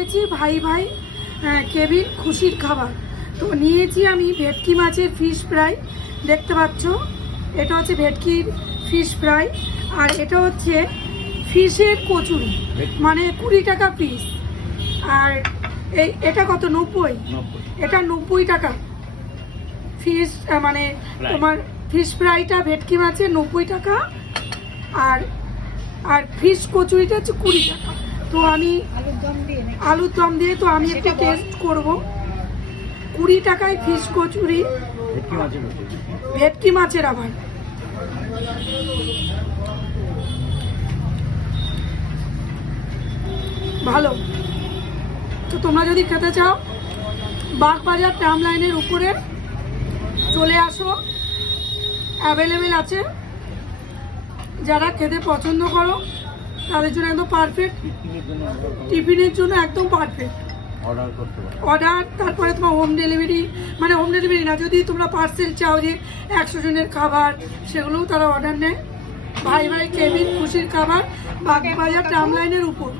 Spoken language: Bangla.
ভাই ভাই কেবিন খুশির খাবার। তো নিয়েছি আমি ভেটকি মাছের ফিশ ফ্রাই, দেখতে পাচ্ছ এটা হচ্ছে ভেটকির ফিশ ফ্রাই, আর এটা হচ্ছে ফিশের কচুরি, মানে 20 টাকা পিস। আর এটা কত? 90। এটা 90 টাকা ফিশ, মানে তোমার ফিশ ফ্রাইটা ভেটকি মাছের 90 টাকা, আর আর ফিশ কচুরিটা হচ্ছে 20 টাকা। তো আমি আলুর দম দিয়ে তো আমি একটু টেস্ট করব। 20 টাকায় ফিশ কচুরি, ভেটকি মাছের আবার। ভালো। তো তোমরা যদি খেতে চাও বাগবাজার ট্রাম লাইনের উপরে চলে আসো, অ্যাভেলেবেল আছে। যারা খেতে পছন্দ করো তাদের জন্য একদম পারফেক্ট, টিফিনের জন্য একদম পারফেক্ট। অর্ডার, তারপরে তোমার হোম ডেলিভারি, মানে হোম ডেলিভারি না, যদি তোমরা পার্সেল চাও যে 100 জনের খাবার, সেগুলোও তারা অর্ডার নেয়। ভাই ভাই কেবিন খুশির খাবার, বাগবাজার ট্রাম লাইনের উপর।